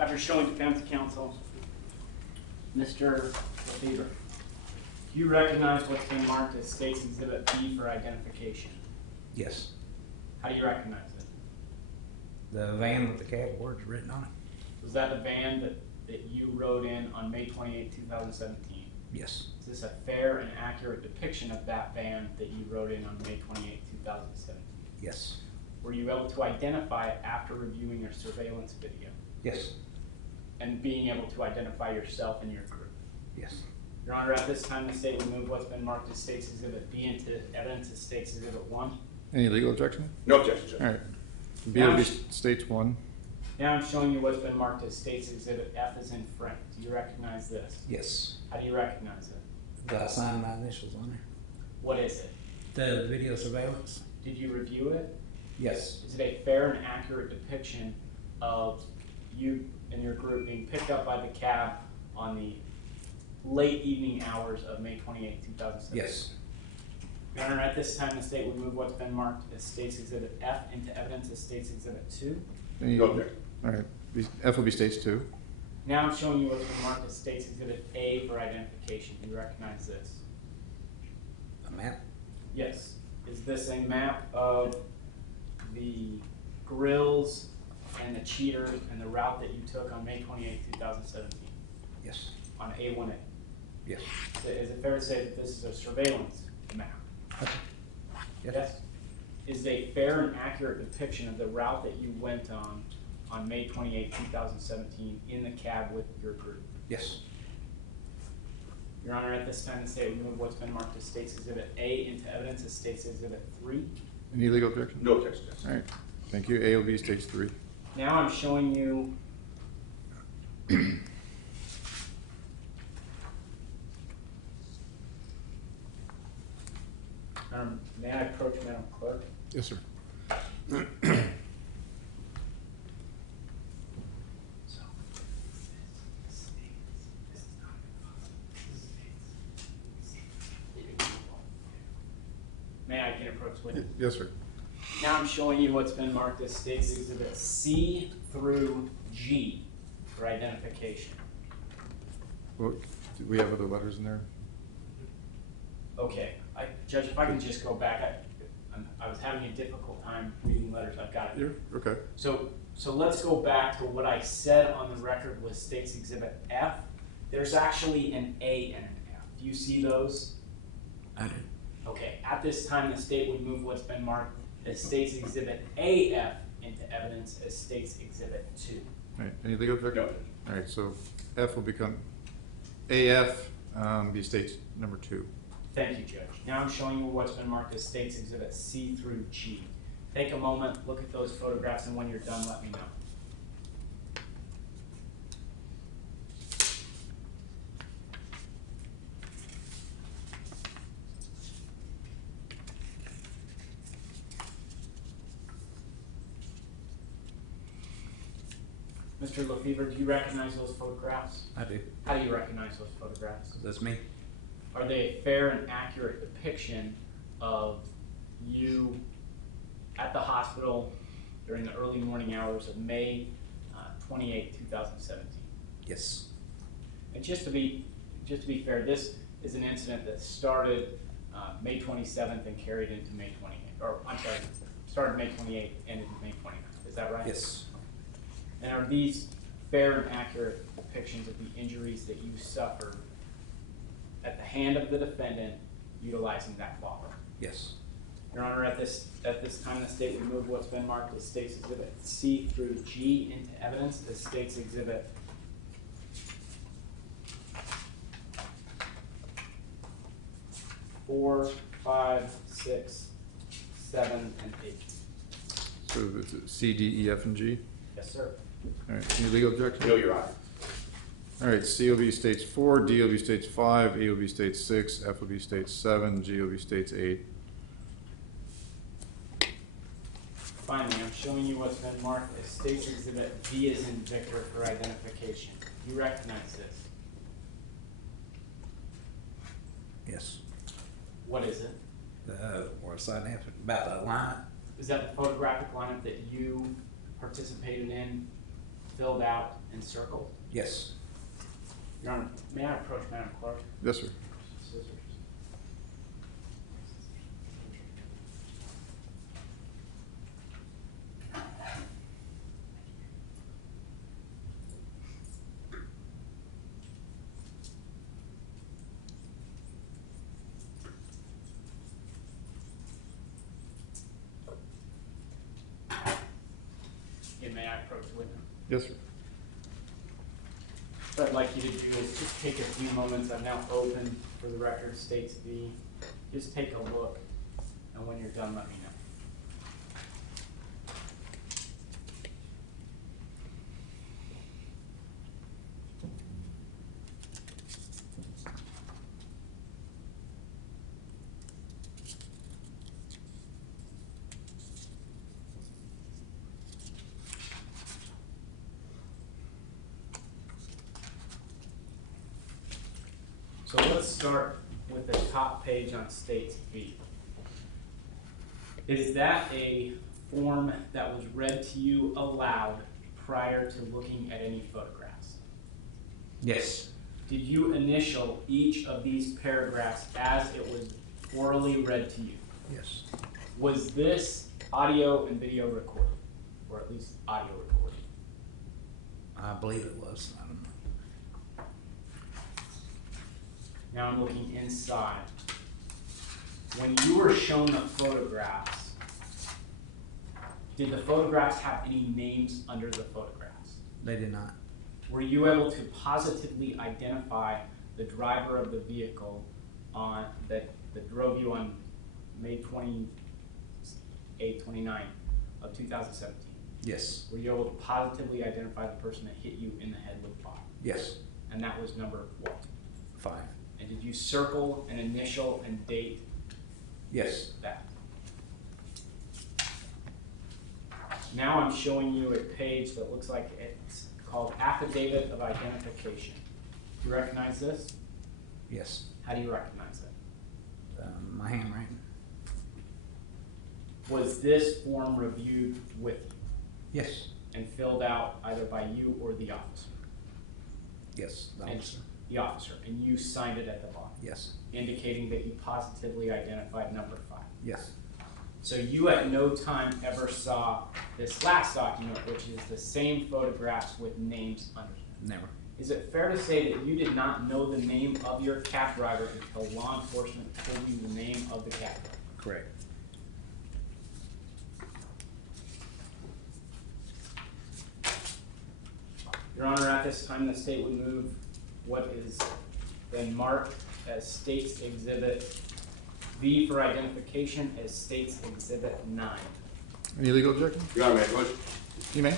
After showing defense counsel, Mr. Lefevre, do you recognize what's been marked as State's Exhibit B for identification? Yes. How do you recognize it? The van with the cab words written on it? Was that the van that you rode in on May 28, 2017? Yes. Is this a fair and accurate depiction of that van that you rode in on May 28, 2017? Yes. Were you able to identify it after reviewing your surveillance video Yes. and being able to identify yourself and your group? Yes. Your Honor, at this time, the state will move what's been marked as State's Exhibit B into evidence as State's Exhibit 1. Any legal objection? No objection, Judge. All right. B will be states 1. Now I'm showing you what's been marked as State's Exhibit F as in Frank. Do you recognize this? Yes. How do you recognize it? I signed my initials on there. What is it? The video surveillance? Did you review it? Yes. Is it a fair and accurate depiction of you and your group being picked up by the cab on the late evening hours of May 28, 2017? Yes. Your Honor, at this time, the state will move what's been marked as State's Exhibit F into evidence as State's Exhibit 2. Any, No all objection. right. F will be states 2. Now I'm showing you what's been marked as State's Exhibit A for identification. Do you recognize this? A map? Yes. Is this a map of the grills and the cheaters and the route that you took on May 28, 2017 Yes. on A1A? Yes. Is it fair to say that this is a surveillance map? Yes. Is a fair and accurate depiction of the route that you went on May 28, 2017 in the cab with your group? Yes. Your Honor, at this time, the state will move what's been marked as State's Exhibit A into evidence as State's Exhibit 3. Any legal objection? No objection, Judge. All right. Thank you. A will be states 3. Now I'm showing you may I approach Madam Clerk? Yes, sir. May I get approach with you? Yes, sir. Now I'm showing you what's been marked as State's Exhibit C through G for identification. Well, do we have other letters in there? Okay, Judge, if I can just go back, I was having a difficult time reading letters. I've got it here. Okay. So let's go back to what I said on the record was State's Exhibit F. There's actually an A and an F. Do you see those? I do. Okay, at this time, the state would move what's been marked as State's Exhibit AF into evidence as State's Exhibit 2. All right. Any legal objection? No objection. All right. So F will become AF, be states number 2. Thank you, Judge. Now I'm showing you what's been marked as State's Exhibit C through G. Take a moment, look at those photographs, and when you're done, let me know. Mr. Lefevre, do you recognize those photographs? I do. How do you recognize those photographs? That's me. Are they a fair and accurate depiction of you at the hospital during the early morning hours of May 28, 2017? Yes. And just to be fair, this is an incident that started May 27th and carried into May 28th, or I'm sorry, started May 28th, ended May 29th. Is that right? Yes. And are these fair and accurate depictions of the injuries that you suffered at the hand of the defendant utilizing that claw? Yes. Your Honor, at this time, the state would move what's been marked as State's Exhibit C through G into evidence as State's Exhibit 4, 5, 6, 7, and 8. So it's C, D, E, F, and G. Yes, sir. All right. Any legal objection? No, Your Honor. All right. C will be states 4, D will be states 5, E will be states 6, F will be states 7, G will be states 8. Finally, I'm showing you what's been marked as State's Exhibit V as in Victor for identification. You recognize this? Yes. What is it? What's that about the line? Is that the photographic lineup that you participated in filled out and circled? Yes. Your Honor, may I approach Madam Clerk? Yes, sir. Scissors. And may I approach the witness? Yes, sir. What I'd like you to do is just take a few moments. I've now opened for the record States V. Just take a look, and when you're done, let me know. So let's start with the top page on States V. Is that a form that was read to you aloud prior to looking at any photographs? Yes. Did you initial each of these paragraphs as it was orally read to you? Yes. Was this audio and video recorded, or at least audio recorded? I believe it was. I don't know. Now I'm looking inside. When you were shown the photographs, did the photographs have any names under the photographs? They did not. Were you able to positively identify the driver of the vehicle that drove you on May 28, 29 of 2017? Yes. Were you able to positively identify the person that hit you in the head with the bottle? Yes. And that was number what? 5. And did you circle an initial and date Yes. that? Now I'm showing you a page that looks like it's called Affidavit of Identification. Do you recognize this? Yes. How do you recognize it? My handwriting. Was this form reviewed with you Yes. and filled out either by you or the officer? Yes. The And- officer. The officer, and you signed it at the bottom, Yes. indicating that you positively identified number 5. Yes. So you at no time ever saw this last document, which is the same photographs with names under them. Never. Is it fair to say that you did not know the name of your cab driver until law enforcement told you the name of the cab driver? Correct. Your Honor, at this time, the state would move what is then marked as State's Exhibit V for identification as State's Exhibit 9. Any legal objection? Your Honor, may I motion? You may.